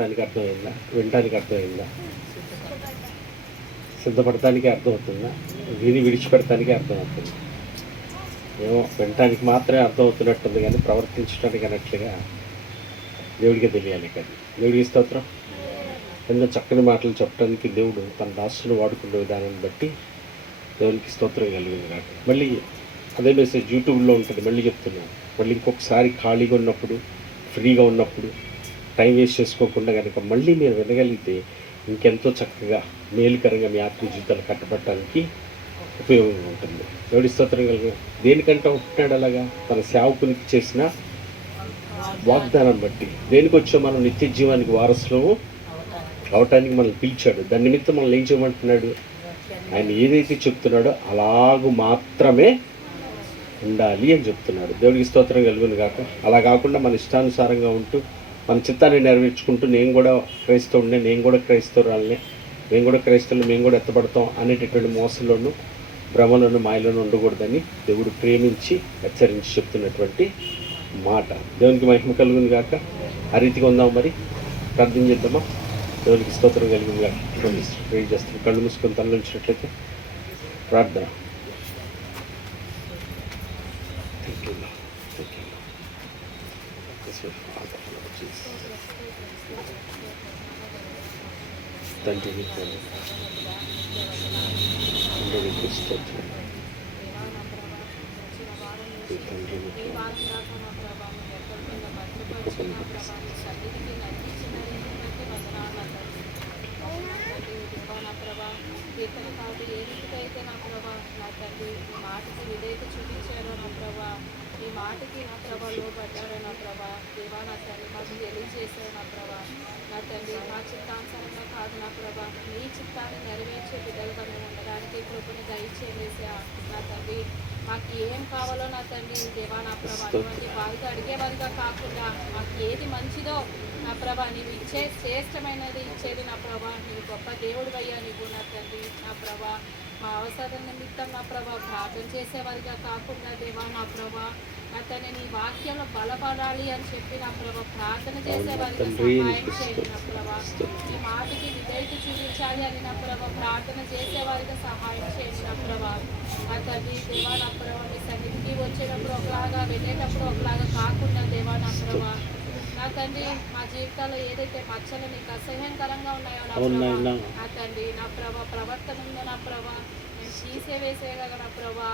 చెప్పడానికి అర్థమైందా? వినటానికి అర్థమైందా? సిద్ధపడటానికి అర్థమవుతుందా? విని విడిచిపెడటానికి అర్థమవుతుంది? ఏమో వినటానికి మాత్రమే అర్థమవుతున్నట్టుంది కానీ ప్రవర్తించడానికి అన్నట్లుగా దేవుడికి తెలియాలి కానీ దేవుడికి స్తోత్రం? ఎన్నో చక్కని మాటలు చెప్పడానికి దేవుడు తన దాసును వాడుకునే విధానాన్ని బట్టి దేవునికి స్తోత్రం కలిగింది నాకు మళ్ళీ అదే మెసేజ్ యూట్యూబ్లో ఉంటుంది. మళ్ళీ చెప్తున్నాను. మళ్ళీ ఇంకొకసారి ఖాళీగా ఉన్నప్పుడు ఫ్రీగా ఉన్నప్పుడు టైం వేస్ట్ చేసుకోకుండా కనుక మళ్ళీ మీరు వినగలిగితే ఇంకెంతో చక్కగా మేలుకరంగా మీ ఆత్మ జీవితాలు కట్టబట్టడానికి ఉపయోగంగా ఉంటుంది. దేవుడి స్తోత్రం కలిగి దేనికంటే ఉంటున్నాడు అలాగా? తన సేవకునికి చేసిన వాగ్దానం బట్టి. దేనికి వచ్చో మనం నిత్య జీవానికి వారసులము అవటానికి మనల్ని పిలిచాడు. దాని నిమిత్తం మనల్ని ఏం చేయమంటున్నాడు? ఆయన ఏదైతే చెప్తున్నాడో అలాగూ మాత్రమే ఉండాలి అని చెప్తున్నాడు. దేవుడికి స్తోత్రం కలుగును కాక అలా కాకుండా మన ఇష్టానుసారంగా ఉంటూ మన చిత్తాన్ని నెరవేర్చుకుంటూ నేను కూడా క్రైస్తవుడినే నేను కూడా క్రైస్తవురాలనే మేము కూడా క్రైస్తవులు మేము కూడా ఎత్తపడతాం అనేటటువంటి మోసంలోను భ్రమలోను మాయలోను ఉండకూడదని దేవుడు ప్రేమించి హెచ్చరించి చెప్తున్నటువంటి మాట. దేవునికి మహిమ కలుగును గాక. ఆ రీతిగా ఉందాం మరి. ప్రార్థన చేద్దామా? దేవునికి స్తోత్రం కలిగింది కానీ ప్రేర్ చేస్తాం. కళ్ళు మూసుకొని తరలించినట్లయితే ప్రార్థన. థ్యాంక్ యూ స్తోత్రం. ఈ తండ్రి నీకు కీర్తన కాబట్టి ఏ రీతికైతే నా ప్రభా నా తండ్రి మాటకి విధేయత చూపించారో నా ప్రభా ఈ మాటకి నా ప్రభా లోపడ్డారో నా ప్రభా? దేవా నా తండ్రి మాకు తెలియజేశారు నా ప్రభా? నా తండ్రి మా చిత్తానుసారంగా కాదు నా ప్రభా. నీ చిత్తాన్ని నెరవేర్చే బిడ్డలుగా మేము ఉండడానికి కృపని దయచేయలేసా. నా తండ్రి మాకు ఏం కావాలో నా తండ్రి దేవా నా ప్రభా అటువంటి వారితో అడిగేవారిగా కాకుండా మాకు ఏది మంచిదో నా ప్రభా నీవు ఇచ్చే శ్రేష్టమైనది ఇచ్చేది నా ప్రభా. నీవు గొప్ప దేవుడు అయ్యా నీవు నా తండ్రి నా ప్రభా. మా అవసరం నిమిత్తం నా ప్రభా ప్రార్థన చేసేవారిగా కాకుండా దేవా నా ప్రభా. నా తండ్రి నీ వాక్యంలో బలపడాలి అని చెప్పి నా ప్రభా ప్రార్థన చేసేవారిగా తండ్రి, సహాయం చేయండి నా ప్రభా. ఈ మాటకి విధేయత చూపించాలి అని నా ప్రభా ప్రార్థన చేసేవారిగా సహాయం చేయండి నా ప్రభా. నా తండ్రి దేవా నా ప్రభా మీ సన్నిధికి వచ్చేటప్పుడు ఒకలాగా వెళ్ళేటప్పుడు ఒకలాగా కాకుండా దేవా నా తండ్రి మా జీవితాల్లో ఏదైతే మచ్చలు నీకు అసహ్యంకరంగా ఉన్నాయో నా ప్రభా. నా తండ్రి నా ప్రభా ప్రవర్తన ఉందో నా ప్రభా. నేను తీసేవేసేయగల నా ప్రభా.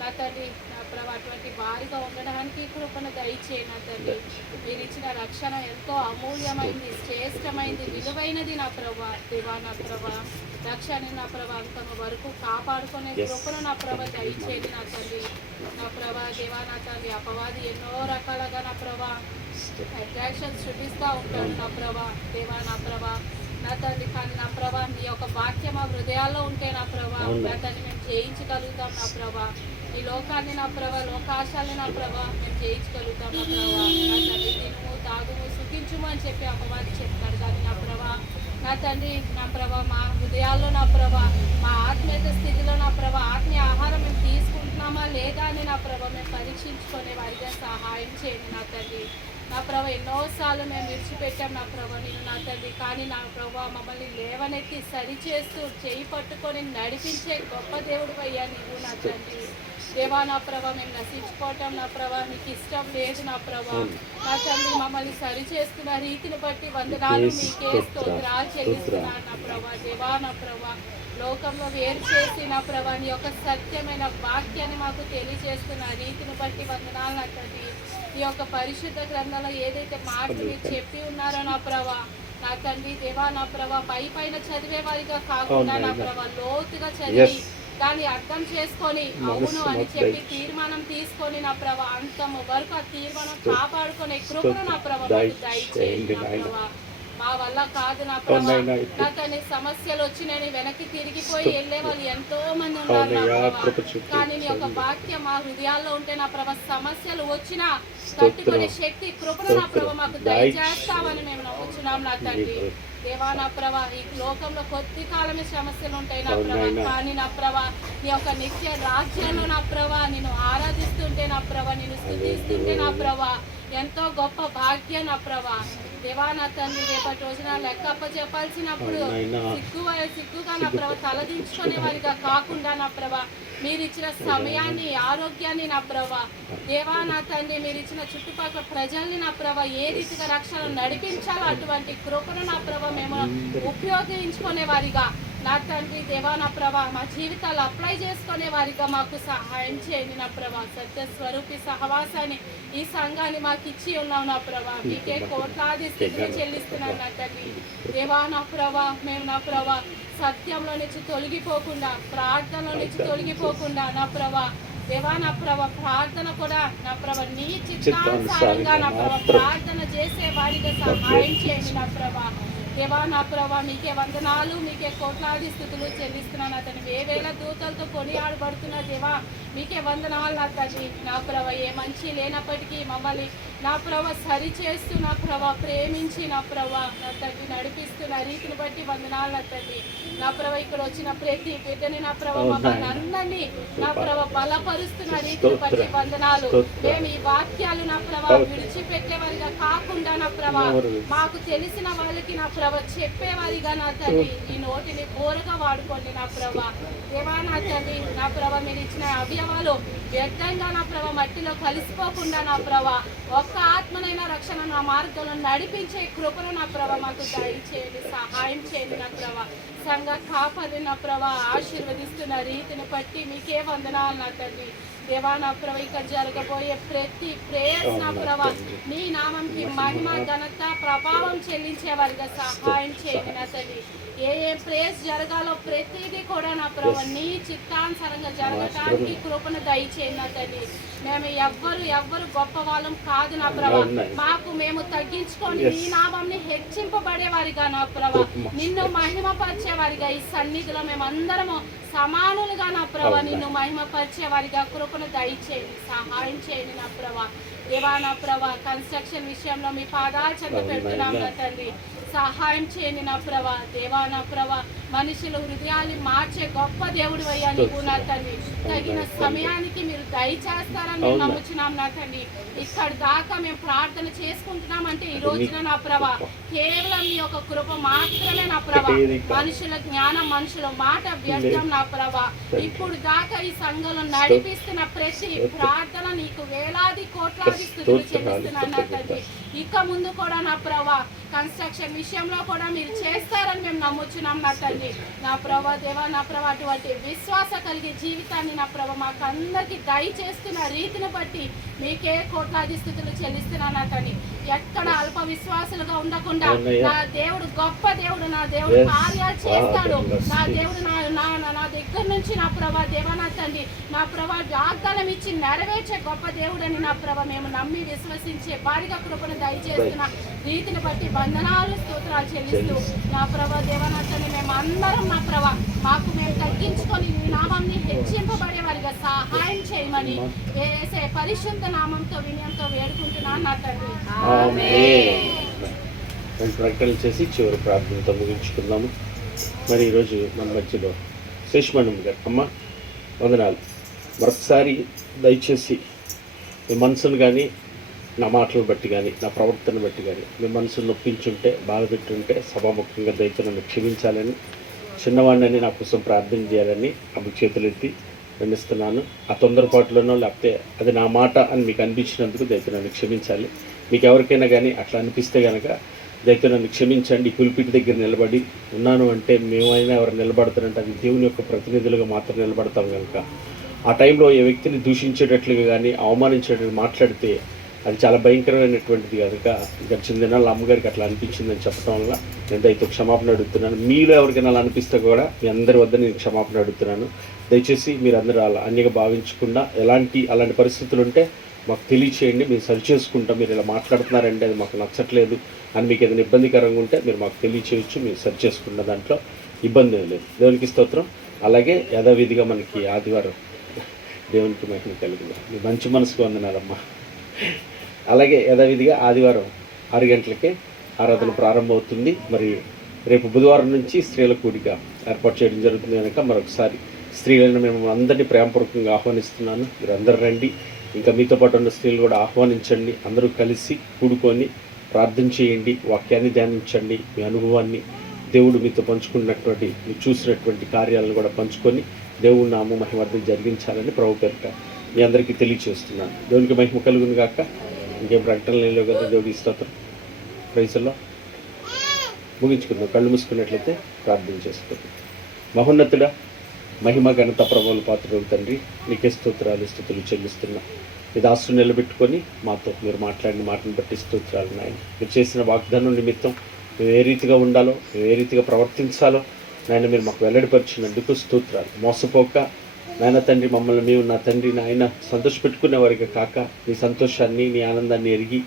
నా తండ్రి నా ప్రభా అటువంటి వారిగా ఉండడానికి కృపను దయచేయి నా తండ్రి మీరు ఇచ్చిన రక్షణ ఎంతో అమూల్యమైంది శ్రేష్టమైంది విలువైనది నా ప్రభా దేవా నా ప్రభా. రక్షణ నా ప్రభా అంతము వరకు కాపాడుకునే. కృపను నా ప్రభా దయచేయండి నా తండ్రి. నా ప్రభా దేవా నా తండ్రి అపవాది ఎన్నో రకాలుగా నా ప్రభా అట్రాక్షన్స్ చూపిస్తూ ఉంటాడు నా ప్రభా దేవా నా ప్రభా నా తండ్రి. కానీ నా ప్రభా నీ యొక్క వాక్యం మా హృదయాల్లో ఉంటే నా ప్రభా. నా తండ్రి మేము జయించగలుగుతాం నా ప్రభా. ఈ లోకాన్ని నా ప్రభా లోకాశాలని నా ప్రభా మేము జయించగలుగుతాం నా ప్రభా. నా తండ్రి తినుము తాగుము సుఖించుము అని చెప్పి అపవాది చెప్తాడు. కానీ నా ప్రభా నా తండ్రి నా ప్రభా మా హృదయాల్లో నా ప్రభా మా ఆత్మీయత స్థితిలో నా ప్రభా ఆత్మీయ ఆహారం మేము తీసుకుంటున్నామా లేదా అని నా ప్రభా మేము పరీక్షించుకునే వారిగా సహాయం చేయండి నా తండ్రి. నా ప్రభా ఎన్నోసార్లు మేము విడిచిపెట్టాం నా ప్రభా నేను నా తండ్రి. కానీ నా ప్రభా మమ్మల్ని లేవనెత్తి సరి చేస్తూ చేయి పట్టుకొని నడిపించే గొప్ప దేవుడు అయ్యా నీవు నా తండ్రి. దేవా నా ప్రభా మేము నశించుకోవటం నా ప్రభా నీకు ఇష్టం లేదు నా ప్రభా. నా తండ్రి మమ్మల్ని సరి చేస్తున్న రీతిని బట్టి వందనాలు మీకే స్తోత్రాలు చెల్లిస్తున్నాను నా ప్రభా. దేవా నా ప్రభా లోకంలో వేరు చేసి నా ప్రభా నీ యొక్క సత్యమైన వాక్యాన్ని మాకు తెలియజేస్తున్న రీతిని బట్టి వందనాలు నా తండ్రి. ఈ యొక్క పరిశుద్ధ గ్రంథంలో ఏదైతే మాటలు మీరు చెప్పి ఉన్నారో నా ప్రభా నా తండ్రి దేవా నా ప్రభా పై పైన చదివే వారిగా కాకుండా నా ప్రభా లోతుగా చదివి. దాన్ని అర్థం చేసుకొని అవును అని చెప్పి తీర్మానం తీసుకొని నా ప్రభా అంతము వరకు ఆ తీర్మానం కాపాడుకునే కృపను నా ప్రభా దయచేయండి నా ప్రభా. మా వల్ల కాదు నా ప్రభా. నాకు అన్ని సమస్యలు వచ్చి నేను వెనక్కి తిరిగిపోయి వెళ్ళే వాళ్ళు ఎంతో మంది ఉన్నారు. కానీ నీ యొక్క వాక్యం మా హృదయాల్లో ఉంటే నా ప్రభా సమస్యలు వచ్చినా తట్టుకునే శక్తి కృపను నా ప్రభా మాకు దయచేస్తామని మేము నమ్ముచున్నాం నా తండ్రి. దేవా నా ప్రభా ఈ లోకంలో కొద్ది కాలమే సమస్యలు ఉంటాయి నా ప్రభా. కానీ నా ప్రభా నీ యొక్క నిత్య రాజ్యంలో నా ప్రభా నేను ఆరాధిస్తుంటే నా ప్రభా నేను స్థుతిస్తుంటే నా ప్రభా ఎంతో గొప్ప భాగ్యం నా ప్రభా. దేవా నా తండ్రి రేపటి రోజున లెక్కప్ప చెప్పాల్సినప్పుడు. సిగ్గు సిగ్గుగా నా ప్రభ తలదించుకునే వారిగా కాకుండా నా ప్రభ మీరు ఇచ్చిన సమయాన్ని ఆరోగ్యాన్ని నా ప్రభ దేవా నా తండ్రి మీరు ఇచ్చిన చుట్టుపక్కల ప్రజల్ని నా ప్రభ ఏ రీతిగా రక్షణ నడిపించాలో అటువంటి కృపను నా ప్రభ మేము ఉపయోగించుకునే వారిగా నా తండ్రి దేవా నా ప్రభ మా జీవితాలు అప్లై చేసుకునే వారిగా మాకు సహాయం చేయండి నా ప్రభ. సత్య స్వరూపి సహవాసాన్ని ఈ సంఘాన్ని మాకు ఇచ్చి ఉన్నావు నా ప్రభ. మీకే కోట్లాది స్థితిని చెల్లిస్తున్నాను నా తండ్రి. దేవా నా ప్రభ మేము నా ప్రభ సత్యంలో నుంచి తొలగిపోకుండా ప్రార్థనలో నుంచి తొలగిపోకుండా నా ప్రభ దేవా నా ప్రభ ప్రార్థన కూడా నా ప్రభ నీ చిత్తానుసారంగా నా ప్రభ ప్రార్థన చేసే వారికి సహాయం చేయండి నా ప్రభ. దేవా నా ప్రభా మీకే వందనాలు మీకే కోట్లాది స్థుతులు చెల్లిస్తున్నాను అతను వేవేల దూతలతో కొనియాడబడుతున్నా దేవా మీకే వందనాలు నా తండ్రి నా ప్రభ ఏ మంచి లేనప్పటికీ మమ్మల్ని నా ప్రభ సరి చేస్తూ నా ప్రభ ప్రేమించి నా ప్రభ నా తండ్రి నడిపిస్తున్న రీతిని బట్టి వందనాలు నా తండ్రి నా ప్రభ ఇక్కడ వచ్చిన ప్రతి బిడ్డని నా ప్రభ మమ్మల్ని అందరినీ నా ప్రభ బలపరుస్తున్న రీతిని బట్టి వందనాలు మేము ఈ వాక్యాలు నా ప్రభ విడిచిపెట్టేవారిగా కాకుండా నా ప్రభ మాకు తెలిసిన వాళ్ళకి నా ప్రభ చెప్పేవారిగా నా తండ్రి ఈ నోటిని బోరగా వాడుకోండి నా ప్రభ దేవా నా తండ్రి నా ప్రభ మీరు ఇచ్చిన నామాలు వ్యర్థంగా నా ప్రభ మట్టిలో కలిసిపోకుండా నా ప్రభ ఒక్క ఆత్మనైనా రక్షణ నా మార్గంలో నడిపించే కృపను నా ప్రభ మాకు దయచేయండి సహాయం చేయండి నా ప్రభ. సంఘ కాపది నా ప్రభ ఆశీర్వదిస్తున్న రీతిని బట్టి మీకే వందనాలు నా తండ్రి దేవా నా ప్రభ ఇక్కడ జరగబోయే ప్రతి ప్రేయర్స్ నా ప్రభ నీ నామంకి మహిమ ఘనత ప్రభావం చెల్లించే వారిగా సహాయం చేయండి నా తల్లి. ఏ ఏ ప్రేయర్స్ జరగాలో ప్రతిదీ కూడా నా ప్రభ నీ చిత్తానుసారంగా జరగటానికి కృపను దయచేయండి నా తల్లి. మేము ఎవ్వరు ఎవ్వరు గొప్ప వాళ్ళం కాదు నా ప్రభ మాకు మేము తగ్గించుకొని నీ నామంని హెచ్చింపబడే వారిగా నా ప్రభ నిన్ను మహిమపరిచే వారిగా ఈ సన్నిధిలో మేము అందరము సమానులుగా నా ప్రభ నిన్ను మహిమపరిచే వారిగా కృపను దయచేయండి సహాయం చేయండి నా ప్రభ. దేవా నా ప్రభ కన్స్ట్రక్షన్ విషయంలో మీ పాదాలు చెంత పెడుతున్నాం నా తండ్రి. సహాయం చేయండి నా ప్రభ దేవా నా ప్రభ. మనుషుల హృదయాన్ని మార్చే గొప్ప దేవుడు అయ్యా నీవు నా తండ్రి. తగిన సమయానికి మీరు దయచేస్తారని మేము నమ్ముచున్నాం నా తండ్రి. ఇక్కడ దాకా మేము ప్రార్థన చేసుకుంటున్నాం అంటే ఈ రోజున నా ప్రభ కేవలం మీ యొక్క కృప మాత్రమే నా ప్రభ. మనుషుల జ్ఞానం మనుషుల మాట వ్యర్థం నా ప్రభ. ఇప్పుడు దాకా ఈ సంఘంలో నడిపిస్తున్న ప్రతి ప్రార్థన నీకు వేలాది ఇక ముందు కూడా నా ప్రభ కన్స్ట్రక్షన్ విషయంలో కూడా మీరు చేస్తారని మేము నమ్ముచున్నాం నా తండ్రి నా ప్రభ దేవా నా ప్రభ అటువంటి విశ్వాస కలిగే జీవితాన్ని నా ప్రభ మాకు అందరికి దయచేస్తున్న రీతిని బట్టి మీకే కోట్లాది స్థితులు చెల్లిస్తున్నాను నా తండ్రి ఎక్కడ అల్ప విశ్వాసులుగా ఉండకుండా నా దేవుడు గొప్ప దేవుడు నా దేవుడు కార్యాలు చేస్తాడు. నా దేవుడు నా నా నా- నా దగ్గర నుంచి నా ప్రభ దేవా నా తండ్రి నా ప్రభ వాగ్దానం ఇచ్చి నెరవేర్చే గొప్ప దేవుడని నా ప్రభ మేము నమ్మి విశ్వసించే భారీగా కృపను దయచేస్తున్న రీతిని బట్టి బంధనాలు స్తోత్రాలు చెల్లిస్తూ నా ప్రభ దేవనాథని మేము అందరం నా ప్రభ మాకు మేము తగ్గించుకొని నీ నామాన్ని హెచ్చింపబడే వారిగా సహాయం చేయమని వేసే పరిశుద్ధ నామంతో వినయంతో వేడుకుంటున్నాను నా తండ్రి. ప్రకటన చేసి చివరి ప్రార్థనతో ముగించుకుందాము. మరి ఈరోజు మన మధ్యలో శేష్మణం గారు. అమ్మ వందనాలు. మరొకసారి దయచేసి మీ మనసును కానీ నా మాటలను బట్టి కానీ నా ప్రవర్తన బట్టి కానీ మీ మనసును నొప్పించుంటే బాధ పెట్టుంటే సభాముఖంగా దయతో నన్ను క్షమించాలని చిన్నవాడిని నా కోసం ప్రార్థన చేయాలని అమ్మ చేతులెత్తి వినిస్తున్నాను ఆ తొందరపాటులోనో లేకపోతే అది నా మాట అని మీకు అనిపించినందుకు దయతో నన్ను క్షమించాలి. మీకు ఎవరికైనా కానీ అట్లా అనిపిస్తే కనుక దయతో నన్ను క్షమించండి. పులిపిటి దగ్గర నిలబడి ఉన్నాను అంటే మేమైనా ఎవరు నిలబడతారంటే అది దేవుని యొక్క ప్రతినిధులుగా మాత్రం నిలబడతాం కనుక ఆ టైంలో ఏ వ్యక్తిని దూషించేటట్లుగా కానీ అవమానించేటట్టు మాట్లాడితే అది చాలా భయంకరమైనటువంటిది కనుక గడిచిన దినాల్లో అమ్మగారికి అట్లా అనిపించిందని చెప్పడం వల్ల నేను దయతో క్షమాపణ అడుగుతున్నాను. మీలో ఎవరికైనా అలా అనిపిస్తే కూడా మీ అందరి వద్ద నేను క్షమాపణ అడుగుతున్నాను. దయచేసి మీరు అలా అన్యగా భావించకుండా ఎలాంటి అలాంటి పరిస్థితులు ఉంటే మాకు తెలియచేయండి. మేము సరి చేసుకుంటాం. మీరు ఇలా మాట్లాడుతున్నారంటే అది మాకు నచ్చట్లేదు అని మీకు ఏదైనా ఇబ్బందికరంగా ఉంటే మీరు మాకు తెలియచేయచ్చు. మీరు సరి చేసుకున్న దాంట్లో ఇబ్బంది లేదు. దేవునికి స్తోత్రం. అలాగే యథావిధిగా మనకి ఆదివారం దేవునికి మహిమ కలిగింది మీ మంచి మనసుకు వందనాలమ్మా. అలాగే యథావిధిగా ఆదివారం ఆరు గంటలకే ఆరాధన ప్రారంభమవుతుంది. మరి రేపు బుధవారం నుంచి స్త్రీల కూడిక ఏర్పాటు చేయడం జరుగుతుంది కనుక మరొకసారి స్త్రీలను మేము అందరినీ ప్రేమపూర్వకంగా ఆహ్వానిస్తున్నాను. మీరు అందరు రండి. ఇంకా మీతో పాటు ఉన్న స్త్రీలు కూడా ఆహ్వానించండి. అందరూ కలిసి కూడుకొని ప్రార్థన చేయండి. వాక్యాన్ని ధ్యానించండి. మీ అనుభవాన్ని దేవుడు మీతో పంచుకున్నటువంటి మీరు చూసినటువంటి కార్యాలను కూడా పంచుకొని దేవుడి నామ మహిమార్థం జరిగించాలని ప్రభు పేరిట మీ అందరికీ తెలియచేస్తున్నాను. దేవునికి మహిమ కలుగును కాక ఇంకేం ప్రకటన లేవు కదా దేవుడి స్తోత్రం. ప్రైసల్లో ముగించుకుందాం. కళ్ళు మూసుకున్నట్లయితే ప్రార్థన చేసుకుందాం. మహోన్నతుడా మహిమ ఘనత ప్రభావాల పాత్రలు తండ్రి నీకే స్తోత్రాలు స్థుతులు చెల్లిస్తున్నా. ఇది దాసు నిలబెట్టుకొని మాతో మీరు మాట్లాడిన మాటను బట్టి స్తోత్రాలు నాయన. మీరు చేసిన వాగ్దానం నిమిత్తం మేము ఏ రీతిగా ఉండాలో మేము ఏ రీతిగా ప్రవర్తించాలో నాయన మీరు మాకు వెల్లడిపరిచినందుకు స్తోత్రాలు. మోసపోక నాయన తండ్రి మమ్మల్ని మేము నా తండ్రి నాయన సంతోషపెట్టుకునే వారికి కాక నీ సంతోషాన్ని నీ ఆనందాన్ని ఎరిగి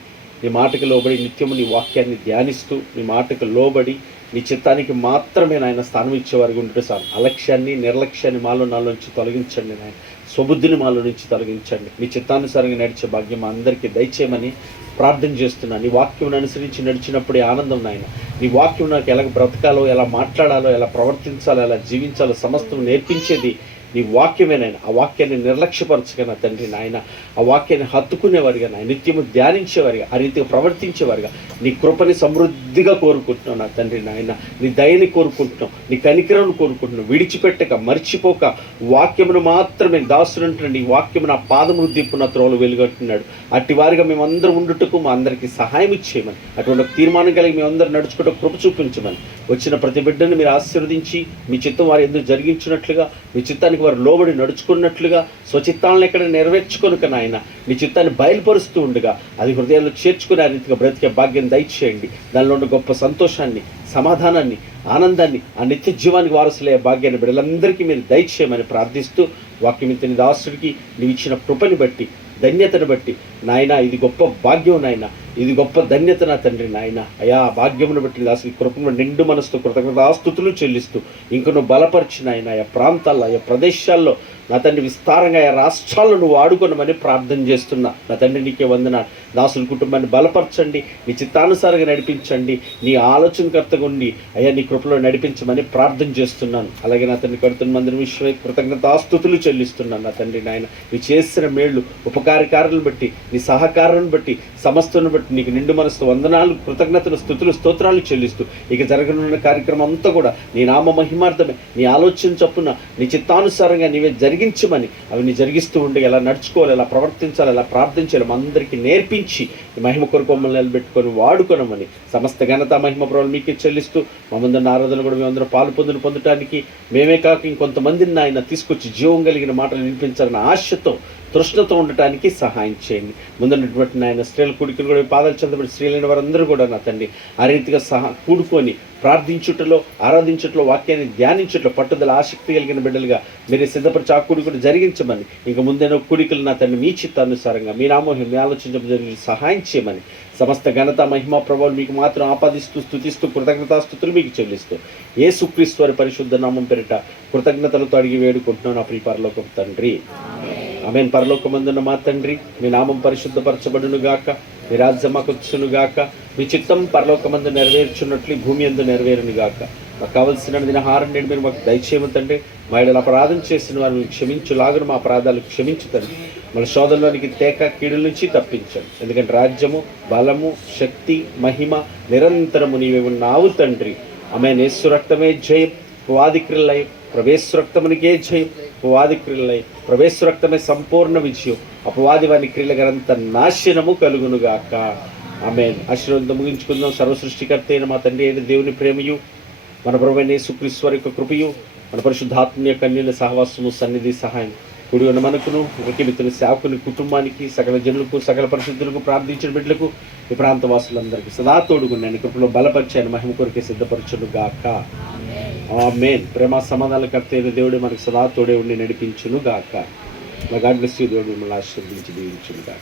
నీ మాటకు లోబడి నిత్యము నీ వాక్యాన్ని ధ్యానిస్తూ నీ మాటకు లోబడి నీ చిత్తానికి మాత్రమే నాయన స్థానం ఇచ్చేవారికి ఉంటే సార్ అలక్ష్యాన్ని నిర్లక్ష్యాన్ని మాలో నాలో నుంచి తొలగించండి నాయన. స్వబుద్ధిని మాలో నుంచి తొలగించండి. నీ చిత్తానుసారంగా నడిచే భాగ్యం మా అందరికీ దయచేయమని ప్రార్థన చేస్తున్నాను. నీ వాక్యం అనుసరించి నడిచినప్పుడే ఆనందం నాయన. నీ వాక్యం నాకు ఎలా బ్రతకాలో ఎలా మాట్లాడాలో ఎలా ప్రవర్తించాలో ఎలా జీవించాలో సమస్తం నేర్పించేది నీ వాక్యమేనైనా ఆ వాక్యాన్ని నిర్లక్ష్యపరచగా నా తండ్రి నాయన ఆ వాక్యాన్ని హత్తుకునేవారిగా నాయన నిత్యము ధ్యానించేవారిగా ఆ రీతిగా ప్రవర్తించేవారిగా నీ కృపని సమృద్ధిగా కోరుకుంటున్నావు నా తండ్రి నాయన నీ దయని కోరుకుంటున్నాం నీ కనికరను కోరుకుంటున్నాం విడిచిపెట్టక మర్చిపోక వాక్యమును మాత్రమే దాసునంటున్న నీ వాక్యము నా పాదము దిప్పు నా త్రోలు వెలుగొట్టున్నాడు. అట్టి వారిగా మేమందరం ఉండుటకు మా అందరికీ సహాయం ఇచ్చేయమని అటువంటి తీర్మానం కలిగి మేమందరం నడుచుకుంటూ కృప చూపించమని వచ్చిన ప్రతి బిడ్డను మీరు ఆశీర్వదించి మీ చిత్తం వారు ఎందుకు జరిగించినట్లుగా మీ చిత్తానికి వారు లోబడి నడుచుకున్నట్లుగా స్వచిత్తాలను ఎక్కడ నెరవేర్చుకొనుక నాయన నీ చిత్తాన్ని బయలుపరుస్తూ ఉండగా. అది హృదయాల్లో చేర్చుకునే రీతిగా బ్రతికే భాగ్యం దయచేయండి. దానిలో ఉన్న గొప్ప సంతోషాన్ని సమాధానాన్ని ఆనందాన్ని ఆ నిత్య జీవానికి వారసులే భాగ్యాన్ని బిడ్డలందరికీ మీరు దయచేయమని ప్రార్థిస్తూ వాక్యమితని దాసుడికి నీవు ఇచ్చిన కృపని బట్టి ధన్యతను బట్టి నాయన ఇది గొప్ప భాగ్యం నాయన. ఇది గొప్ప ధన్యత నా తండ్రి నాయన. అయా భాగ్యమును బట్టి దాసు కృపను నిండు మనసుతో కృతజ్ఞతాస్తుతులు చెల్లిస్తూ ఇంకను బలపరిచిన ఆయన ఆయా ప్రాంతాల్లో ఆయా ప్రదేశాల్లో నా తండ్రి విస్తారంగా రాష్ట్రాలను నువ్వు ఆడుకోనమని ప్రార్థన చేస్తున్నా. నా తండ్రి నీకే వందన దాసుల కుటుంబాన్ని బలపరచండి. నీ చిత్తానుసారంగా నడిపించండి. నీ ఆలోచనకర్తగా ఉండి అయ్యా నీ కృపలో నడిపించమని ప్రార్థన చేస్తున్నాను. అలాగే నా తండ్రి కడుతున్న మందిని విశ్వ కృతజ్ఞతాస్తుతులు చెల్లిస్తున్నాను. నా తండ్రి నాయన నీ చేసిన మేళ్ళు ఉపకారకారులను బట్టి నీ సహకారాన్ని బట్టి సమస్తను బట్టి నీకు నిండు మనసు వందనాలు కృతజ్ఞతలు స్థుతులు స్తోత్రాలు చెల్లిస్తూ ఇక జరగనున్న కార్యక్రమం అంతా కూడా నీ నామ మహిమార్థమే. నీ ఆలోచన చొప్పున నీ చిత్తానుసారంగా నీవే జరిగించమని అవి జరిగిస్తూ ఉండి ఎలా నడుచుకోవాలి ఎలా ప్రవర్తించాలి ఎలా ప్రార్థించాలి మా అందరికీ నేర్పించి మహిమ కొరకు మమ్మల్ని నిలబెట్టుకొని వాడుకొనమని సమస్త ఘనత మహిమ ప్రభులు మీకే చెల్లిస్తూ మా ఆరాధన కూడా మేమందరం పాలు పొందును పొందటానికి మేమే కాక ఇంకొంతమందిని ఆయన తీసుకొచ్చి జీవం కలిగిన మాటలు వినిపించాలన్న ఆశతో తృష్ణతో ఉండటానికి సహాయం చేయండి. ముందున్నటువంటి నాయన స్త్రీల కుడికి కూడా పాదాలు చెందబడి స్త్రీలైన వారందరూ కూడా నా తండ్రి ఆ రీతిగా సహా కూడుకొని ప్రార్థించుటలో ఆరాధించుటలో వాక్యాన్ని ధ్యానించుటలో పట్టుదల ఆసక్తి కలిగిన బిడ్డలుగా మీరు సిద్ధపరిచి ఆ కూడి కూడా జరిగించమని ఇంకా ముందైన కూడికలు నా తండ్రి మీ చిత్తానుసారంగా మీ నామోహం మీ ఆలోచించడం జరిగి సహాయం చేయమని సమస్త ఘనత మహిమా ప్రభావం మీకు మాత్రం ఆపాదిస్తూ స్థుతిస్తూ కృతజ్ఞతాస్థుతులు మీకు చెల్లిస్తూ ఏ సుక్రీస్తు వారి పరిశుద్ధ నామం పేరిట కృతజ్ఞతలతో అడిగి వేడుకుంటున్నాను నా ప్రియ తండ్రి. ఆమెన్. పరలోకమందున్న మా తండ్రి మీ నామం పరిశుద్ధపరచబడును గాక మీ రాజ్యం మాకొచ్చును గాక మీ చిత్తం పరలోకమందు నెరవేర్చున్నట్లు భూమి అందు నెరవేరును గాక మాకు కావలసిన దినహారం నేడు మీరు మాకు దయచేయము తండ్రి. మా ఇడలు అపరాధం చేసిన వారిని క్షమించులాగును మా అపరాధాలు క్షమించుతండి మన శోధనలోనికి తేక కీడుల నుంచి తప్పించండి ఎందుకంటే రాజ్యము బలము శక్తి మహిమ నిరంతరము నీవే ఉన్నావు తండ్రి. ఆమె నేసు రక్తమే జయం. పువాది ప్రవేశ రక్తమునికే జయం. అపవాది క్రియలై ప్రవేశరక్తమే సంపూర్ణ విజయం. అపవాది వారి క్రియల గరంత నాశనము కలుగునుగాక. ఆమె ఆశీర్వాదంతో ముగించుకుందాం. సర్వసృష్టికర్త అయిన మా తండ్రి అయిన దేవుని ప్రేమయు మన ప్రభుత్వ యేసుక్రీశ్వరి యొక్క కృపయు మన పరిశుద్ధాత్మ యొక్క అన్యుల సహవాసము సన్నిధి సహాయం కుడి ఉన్న మనకును ఒకమిత్రుని సేవకుని కుటుంబానికి సకల జనులకు సకల పరిశుద్ధులకు ప్రార్థించిన బిడ్డలకు ఈ ప్రాంత వాసులందరికీ సదా తోడుగున్నాను కృపలో బలపరిచాను మహిమ కొరికే సిద్ధపరచును గాక మేన్ ప్రేమ సమాధానాల కర్త అయిన దేవుడు మనకు సదా తోడే ఉండి నడిపించును గాక మా గాడ్ బ్లెస్ యూ దేవుడు మిమ్మల్ని ఆశీర్వదించి దీవించును గాక